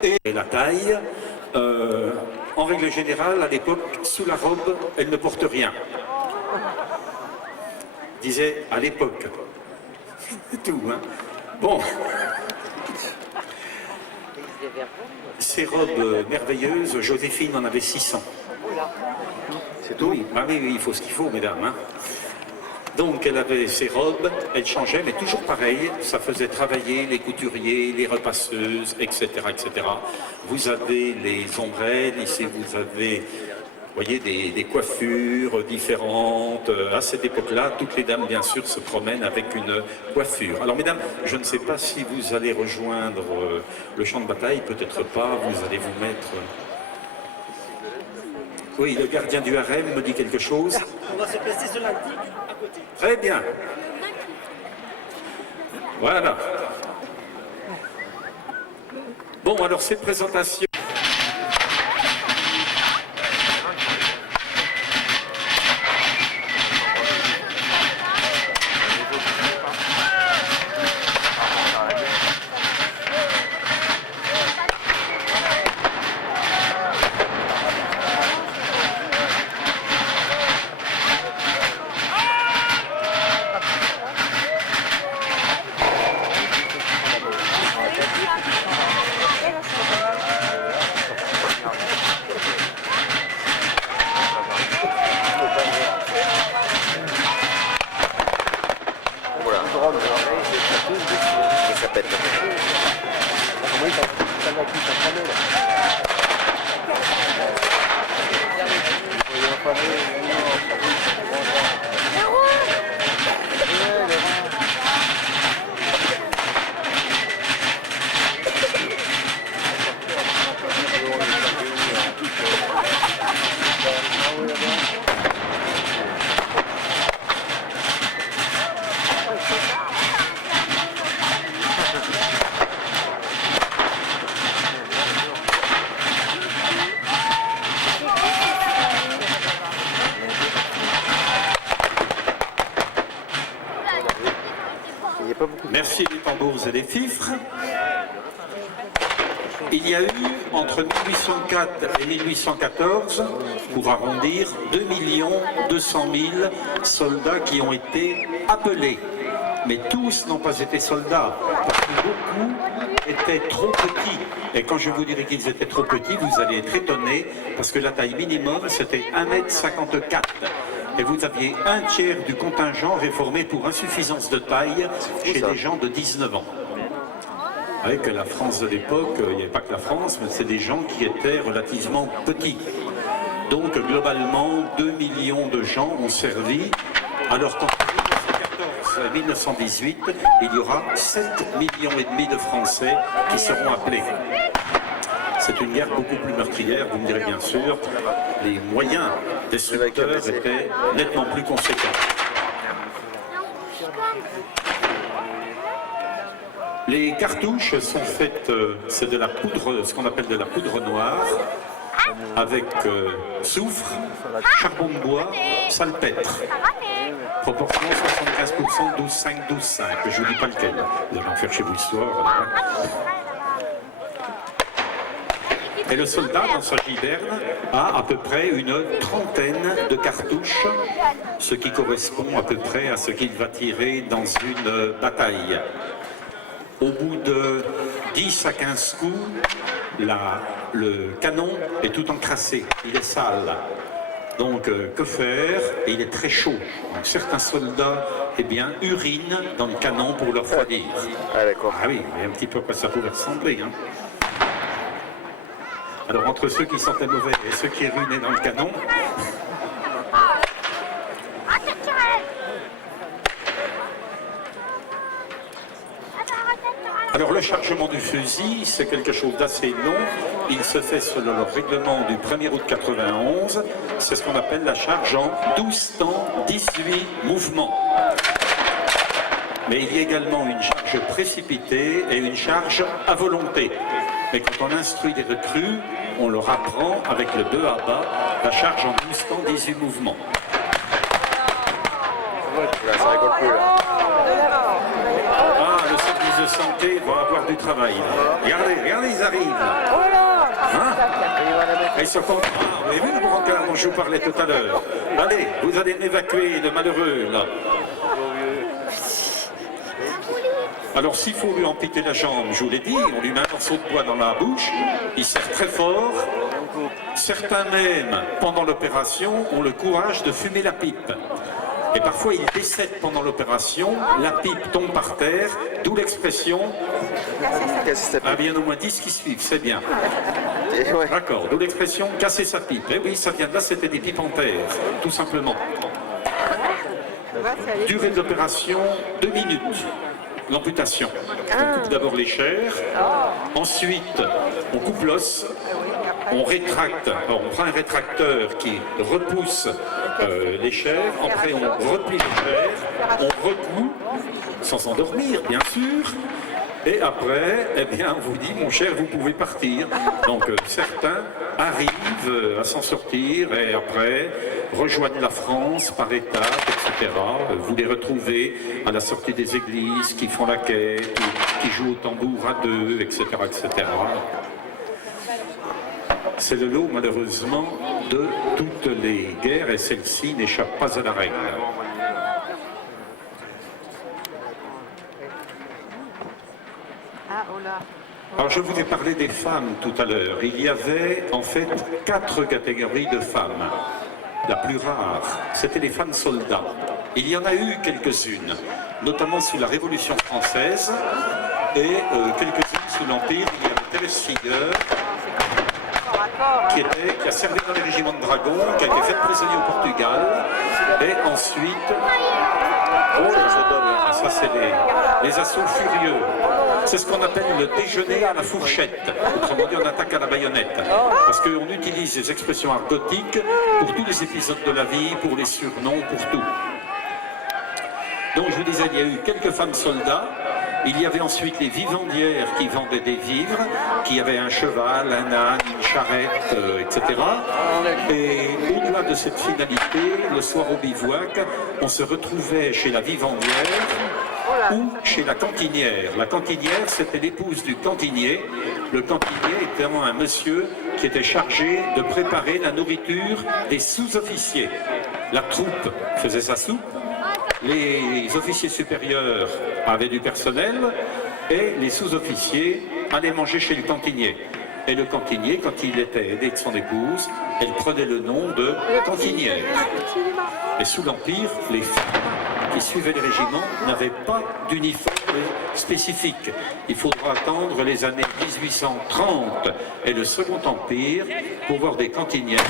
Et la taille, en règle générale, à l'époque, sous la robe, elle ne porte rien. Disait à l'époque. C'est tout, hein. Bon. Ces robes merveilleuses, Joséphine en avait 600. C'est tout. Oui, bah oui, il faut ce qu'il faut, mesdames. Hein. Donc elle avait ses robes, elle changeait, mais toujours pareil, ça faisait travailler les couturiers, les repasseuses, etc., etc. Vous avez les ombrelles, ici vous avez, vous voyez, des coiffures différentes. À cette époque-là, toutes les dames, bien sûr, se promènent avec une coiffure. Alors mesdames, je ne sais pas si vous allez rejoindre le champ de bataille, peut-être pas, vous allez vous mettre... Oui, le gardien du harem me dit quelque chose. On va se placer sur l'antique à côté. Très bien. Voilà. Bon, alors cette présentation... Merci les tambours et les fifres. Il y a eu, entre 1804 et 1814, pour arrondir, 2 200 000 soldats qui ont été appelés. Mais tous n'ont pas été soldats, parce que beaucoup étaient trop petits. Et quand je vous dirai qu'ils étaient trop petits, vous allez être étonnés, parce que la taille minimum, c'était 1,54 m. Et vous aviez un tiers du contingent réformé pour insuffisance de taille chez des gens de 19 ans. Avec la France de l'époque, il n'y avait pas que la France, mais c'est des gens qui étaient relativement petits. Donc globalement, 2 millions de gens ont servi, alors qu'en 1914 et 1918, il y aura 7,5 millions de Français qui seront appelés. C'est une guerre beaucoup plus meurtrière, vous me direz bien sûr. Les moyens destructeurs étaient nettement plus conséquents. Les cartouches sont faites, c'est de la poudre, ce qu'on appelle de la poudre noire, avec soufre, charbon de bois, salpêtre. Proportion 75%, 12,5, 12,5. Je ne vous dis pas lequel. Vous allez en faire chez vous ce soir. Et le soldat, dans sa giberne, a à peu près une trentaine de cartouches, ce qui correspond à peu près à ce qu'il va tirer dans une bataille. Au bout de 10 à 15 coups, le canon est tout encrassé, il est sale. Donc, que faire? Et il est très chaud. Donc, certains soldats, eh bien, urinent dans le canon pour le refroidir. Ah, d'accord. Ah oui, mais un petit peu à quoi ça pouvait ressembler, hein. Alors, entre ceux qui sentaient mauvais et ceux qui urinaient dans le canon... Alors, le chargement du fusil, c'est quelque chose d'assez long. Il se fait selon le règlement du 1er août 91. C'est ce qu'on appelle la charge en 12 temps, 18 mouvements. Mais il y a également une charge précipitée et une charge à volonté. Mais quand on instruit des recrues, on leur apprend avec le 2 à bas la charge en 12 temps, 18 mouvements. Là, ça rigole plus là. Ah, le service de santé va avoir avoir du travail. Là. Regardez, ils arrivent. Hein? Ils sont contents. Vous avez vu le brancard dont je vous parlais tout à l'heure? Allez, vous allez évacuer le malheureux, là. Alors, s'il faut lui amputer la jambe, je vous l'ai dit, on lui met un morceau de bois dans la bouche, il serre très fort. Certains même, pendant l'opération, ont le courage de fumer la pipe. Et parfois, il décède pendant l'opération, la pipe tombe par terre, d'où l'expression « Ah bien, au moins 10 qui suivent, c'est bien. » D'accord, d'où l'expression « casser sa pipe ». Eh oui, ça vient de là, c'était des pipes en terre, tout simplement. Durée de l'opération, 2 minutes. L'amputation. On coupe d'abord les chairs, ensuite on coupe l'os, on rétracte, alors on prend un rétracteur qui repousse les chairs, après on replie les chairs, on recoue, sans s'endormir bien sûr, et après, eh bien, on vous dit, mon cher, vous pouvez partir. Donc certains arrivent à s'en sortir et après rejoignent la France par étapes, etc. Vous les retrouvez à la sortie des églises, qui font la quête, qui jouent au tambour à deux, etc., etc. C'est le lot, malheureusement, de toutes les guerres et celle-ci n'échappe pas à la règle. Alors je vous ai parlé des femmes tout à l'heure. Il y avait en fait 4 catégories de femmes. La plus rare, c'était les femmes soldats. Il y en a eu quelques-unes, notamment sous la Révolution française et quelques-unes sous l'Empire. Il y avait Thérèse Figueur, qui a servi dans les régiments de dragons, qui a été faite prisonnier au Portugal, et ensuite... ça c'est les assauts furieux. C'est ce qu'on appelle le déjeuner à la fourchette. Autrement dit, on attaque à la baïonnette. Parce qu'on utilise des expressions argotiques pour tous les épisodes de la vie, pour les surnoms, pour tout. Donc je vous disais, il y a eu quelques femmes soldats. Il y avait ensuite les vivandières qui vendaient des vivres, qui avaient un cheval, un âne, une charrette, etc. Et au-delà de cette finalité, le soir au bivouac, on se retrouvait chez la vivandière ou chez la cantinière. La cantinière, c'était l'épouse du cantinier. Le cantinier étant un monsieur qui était chargé de préparer la nourriture des sous-officiers. La troupe faisait sa soupe. Les officiers supérieurs avaient du personnel et les sous-officiers allaient manger chez le cantinier. Et le cantinier, quand il était aidé de son épouse, elle prenait le nom de cantinière. Et sous l'Empire, les femmes qui suivaient les régiments n'avaient pas d'uniforme spécifique. Il faudra attendre les années 1830 et le Second Empire pour voir des cantinières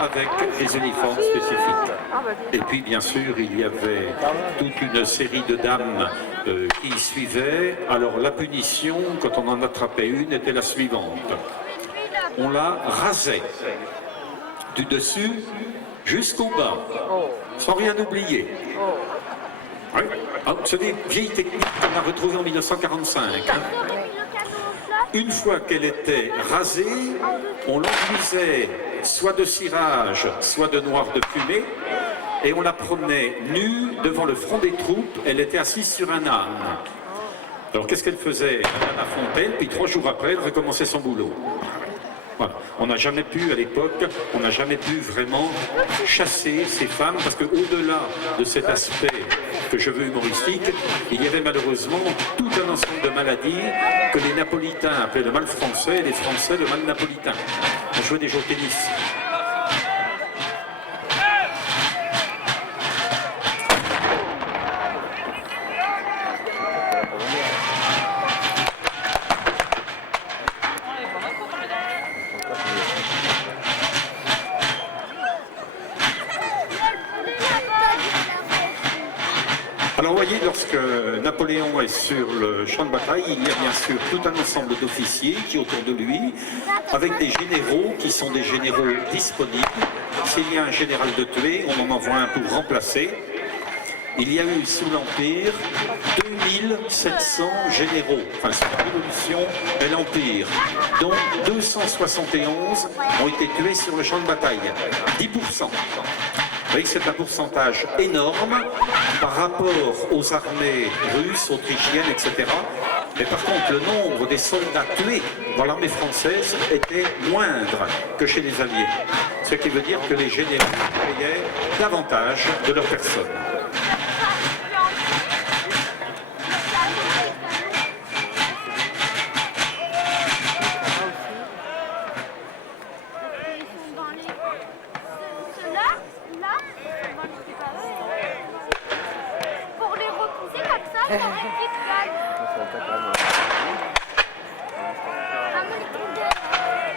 avec des uniformes spécifiques. Et puis, bien sûr, il y avait toute une série de dames qui y suivaient. Alors, la punition, quand on en attrapait une, était la suivante. On la rasait du dessus jusqu'au bas, sans rien oublier. Oui. C'est des vieilles techniques qu'on a retrouvées en 1945. Une fois qu'elle était rasée, on l'enduisait soit de cirage, soit de noir de fumée, et on la promenait nue devant le front des troupes. Elle était assise sur un âne. Alors qu'est-ce qu'elle faisait? Elle alla à Fontaine, puis 3 jours après, elle recommençait son boulot. Voilà. On n'a jamais pu, à l'époque, on n'a jamais pu vraiment chasser ces femmes, parce qu'au-delà de cet aspect que je veux humoristique, il y avait malheureusement tout un ensemble de maladies que les Napolitains appelaient le mal français et les Français le mal napolitain. On jouait des jeux au tennis. Alors vous voyez, lorsque Napoléon est sur le champ de bataille, il y a bien sûr tout un ensemble d'officiers qui autour de lui, avec des généraux qui sont des généraux disponibles. S'il y a un général de tué, on en envoie un pour remplacer. Il y a eu sous l'Empire 2700 généraux, enfin sous la Révolution et l'Empire, dont 271 ont été tués sur le champ de bataille, 10%. Vous voyez que c'est un pourcentage énorme par rapport aux armées russes, autrichiennes, etc., Mais par contre, le nombre des soldats tués dans l'armée française était moindre que chez les Alliés. Ce qui veut dire que les généraux payaient davantage de leur personne. Pour les repousser comme ça, ça aurait été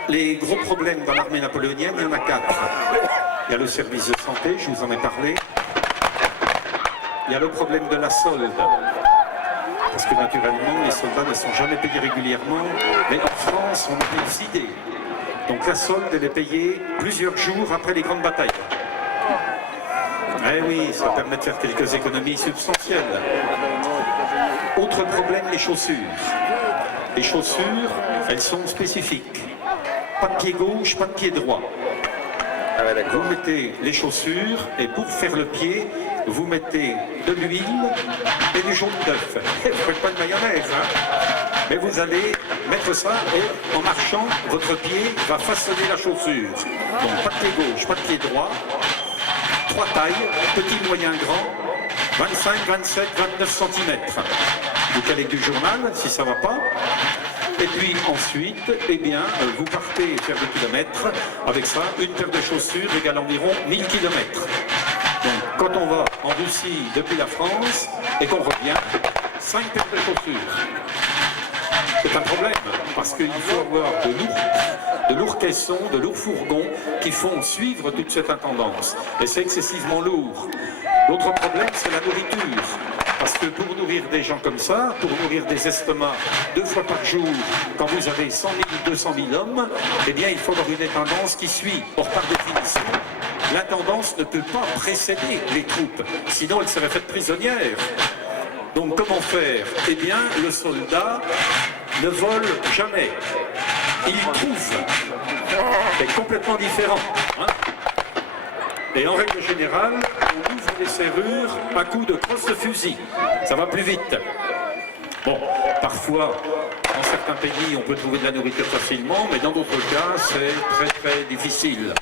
Les gros problèmes dans l'armée napoléonienne, il y en a 4. Il y a le service de santé, je vous en ai parlé. Il y a le problème de la solde. Parce que naturellement, les soldats ne sont jamais payés régulièrement. Mais en France, on a des idées. Donc la solde, elle est payée plusieurs jours après les grandes batailles. Eh oui, ça permet de faire quelques économies substantielles. Autre problème, les chaussures. Les chaussures, elles sont spécifiques. Pas de pied gauche, pas de pied droit. Vous mettez les chaussures et pour faire le pied, vous mettez de l'huile et du jaune d'œuf. Vous ne faites pas de mayonnaise, hein? Mais vous allez mettre ça et en marchant, votre pied va façonner la chaussure. Donc pas de pied gauche, pas de pied droit. 3 tailles, petit, moyen, grand, 25, 27, 29 cm. Vous calez du journal si ça ne va pas. Et puis ensuite, eh bien, vous partez faire des kilomètres. Avec ça, une paire de chaussures égale environ 1000 km. Donc quand on va en Russie depuis la France et qu'on revient, 5 paires de chaussures. C'est un problème parce qu'il faut avoir de lourds caissons, de lourds fourgons qui font suivre toute cette intendance. Et c'est excessivement lourd. L'autre problème, c'est la nourriture. Parce que pour nourrir des gens comme ça, pour nourrir des estomacs 2 fois par jour, quand vous avez 100 000 ou 200 000 hommes, eh bien il faut avoir une intendance qui suit. Or par définition, l'intendance ne peut pas précéder les troupes, sinon elle serait faite prisonnière. Donc comment faire? Eh bien le soldat ne vole jamais. Il trouve. C'est complètement différent. Hein? Et en règle générale, on ouvre les serrures à coups de crosse de fusil. Ça va plus vite. Bon, parfois, dans certains pays, on peut trouver de la nourriture facilement, mais dans d'autres cas, c'est très très difficile.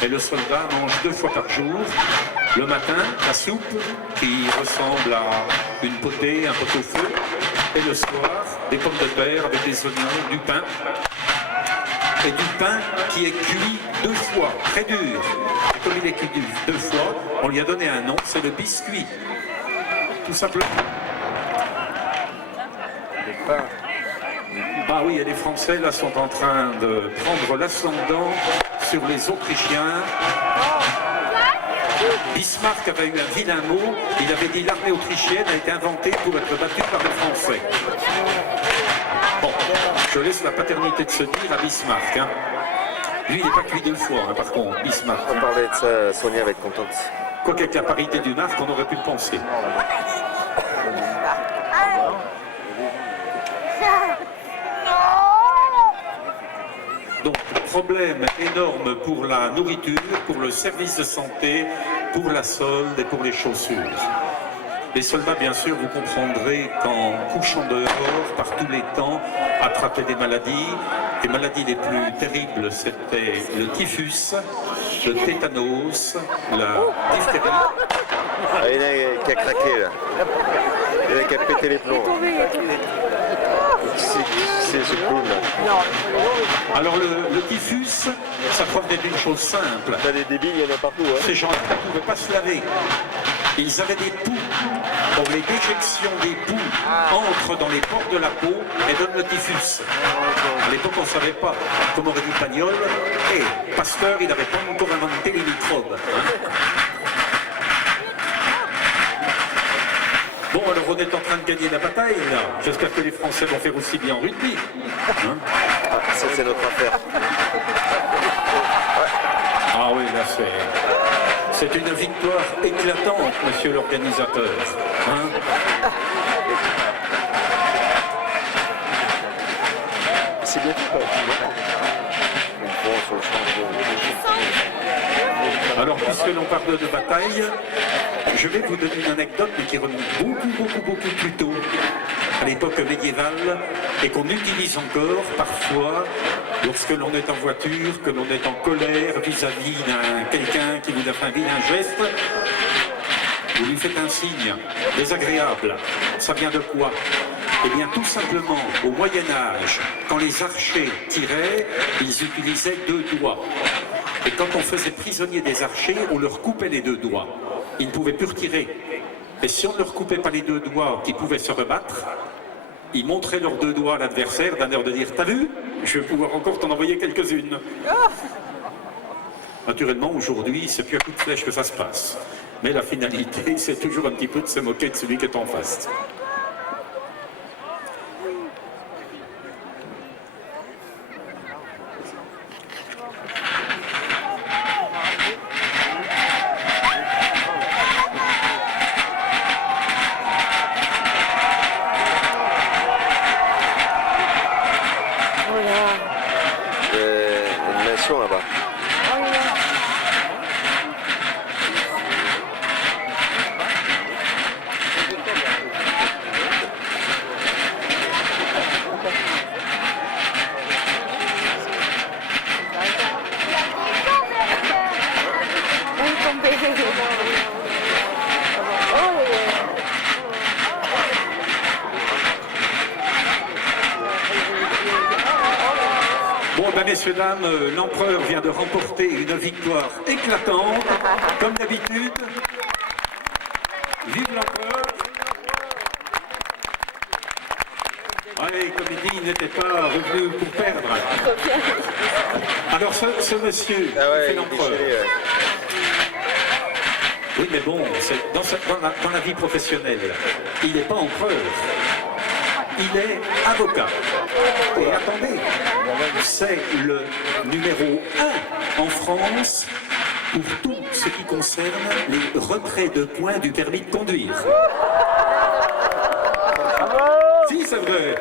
Et le soldat mange 2 fois par jour. Le matin, la soupe, qui ressemble à une potée, un pot-au-feu. Et le soir, des pommes de terre avec des oignons, du pain. Et du pain qui est cuit 2 fois, très dur. Et comme il est cuit 2 fois, on lui a donné un nom, c'est le biscuit. Tout simplement. Ah oui, et les Français là sont en train de prendre l'ascendant sur les Autrichiens. Bismarck avait eu un vilain mot, il avait dit l'armée autrichienne a été inventée pour être battue par les Français. Bon, je laisse la paternité de se dire à Bismarck. Hein. Lui, il n'est pas cuit 2 fois, hein, par contre, Bismarck. On parlait de ça, Sonia va être contente. Quoique avec la parité du marque, on aurait pu le penser. Donc, problème énorme pour la nourriture, pour le service de santé, pour la solde et pour les chaussures. Les soldats, bien sûr, vous comprendrez qu'en couchant dehors, par tous les temps, attrapaient des maladies. Les maladies les plus terribles, c'était le typhus, le tétanos, la diphtérie. Ah, il y en a qui a craqué là. Il y en a qui a pété les plombs. C'est ce clown là. Alors le typhus, ça provenait d'une chose simple. T'as des débiles, il y en a partout. Hein. Ces gens-là ne pouvaient pas se laver. Ils avaient des poux. Donc les déjections des poux entrent dans les pores de la peau et donnent le typhus. À l'époque, on ne savait pas. Comme aurait dit Pagnol, et Pasteur, il n'avait pas encore inventé les microbes. Bon, alors on est en train de gagner la bataille, là. J'espère que les Français vont faire aussi bien en rugby. Hein? Ça, c'est notre affaire. Ah oui, là, c'est une victoire éclatante, monsieur l'organisateur. Hein? C'est bien fait, Alors, puisque l'on parle de bataille, je vais vous donner une anecdote, mais qui remonte beaucoup plus tôt. à l'époque médiévale et qu'on utilise encore parfois lorsque l'on est en voiture, que l'on est en colère vis-à-vis d'un quelqu'un qui vous a fait un vilain geste. Vous lui faites un signe désagréable. Ça vient de quoi? Eh bien, tout simplement, au Moyen-Âge, quand les archers tiraient, ils utilisaient 2 doigts. Et quand on faisait prisonnier des archers, on leur coupait les 2 doigts. Ils ne pouvaient plus retirer. Et si on ne leur coupait pas les 2 doigts qui pouvaient se rebattre, ils montraient leurs 2 doigts à l'adversaire d'un air de dire « T'as vu? Je vais pouvoir encore t'en envoyer quelques-unes. » Naturellement, aujourd'hui, c'est plus à coup de flèche que ça se passe. Mais la finalité, c'est toujours un petit peu de se moquer de celui qui est en face. Une mention là-bas. Bon, ben, messieurs, dames, l'empereur vient de remporter une victoire éclatante, comme d'habitude. Vive l'empereur! Oui, comme il dit, il n'était pas revenu pour perdre. Alors, ce monsieur, Ah ouais, qui fait il l'empereur. déchiré, ouais. Oui, mais bon, dans la vie professionnelle, il n'est pas empereur. Il est avocat. Et attendez, c'est le numéro 1 en France pour tout ce qui concerne les retraits de points du permis de conduire. Si, c'est vrai.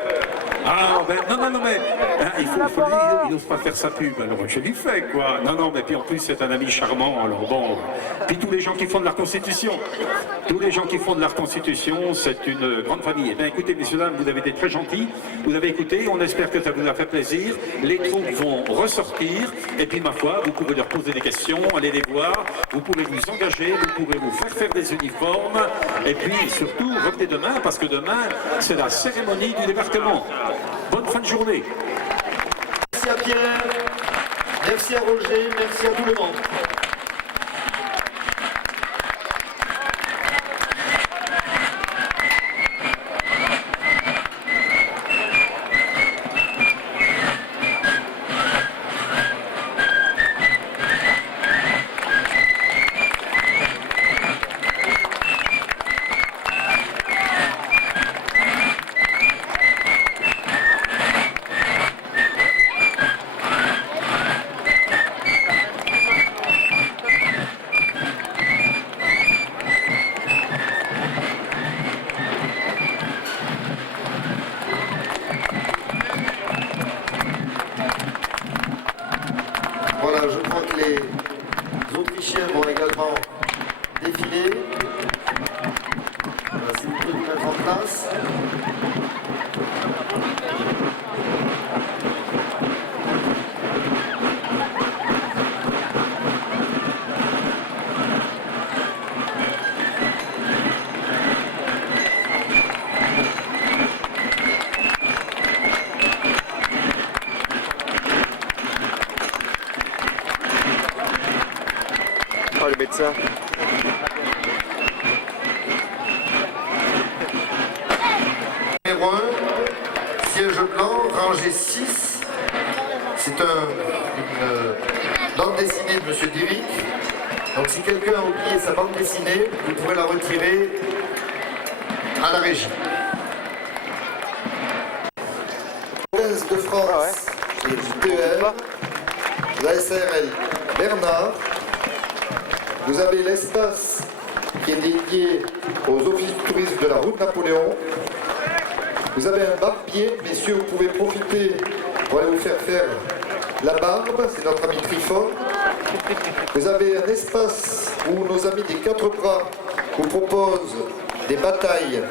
Ah, ben, non, mais hein, il faut le dire, il n'ose pas faire sa pub, alors je lui fais, quoi. Non, mais puis en plus, c'est un ami charmant, alors bon. Puis tous les gens qui font de la Constitution, c'est une grande famille. Eh bien, écoutez, messieurs, dames, vous avez été très gentils, vous avez écouté, on espère que ça vous a fait plaisir. Les troupes vont ressortir, et puis, ma foi, vous pouvez leur poser des questions, aller les voir, vous pouvez vous engager, vous pouvez vous faire des uniformes, et puis, surtout, revenez demain, parce que demain, c'est la cérémonie du débarquement. Bonne fin de journée. Merci à Pierre, merci à Roger, merci à tout le monde. Voilà, je crois que les Autrichiens vont également défiler. Voilà, c'est une petite mettre en place. Oh, le médecin. Numéro 1, siège blanc, rangée 6. C'est une bande dessinée de M. Diric. Donc si quelqu'un a oublié sa bande dessinée, vous pouvez la retirer à la régie. Province de France, c'est du TER, la SARL Bernard. Vous avez l'espace qui est dédié aux offices de tourisme de la route Napoléon. Vous avez un barbier, messieurs, vous pouvez profiter pour aller vous faire la barbe, c'est notre ami Trifon. Vous avez un espace où nos amis des 4 bras vous proposent des batailles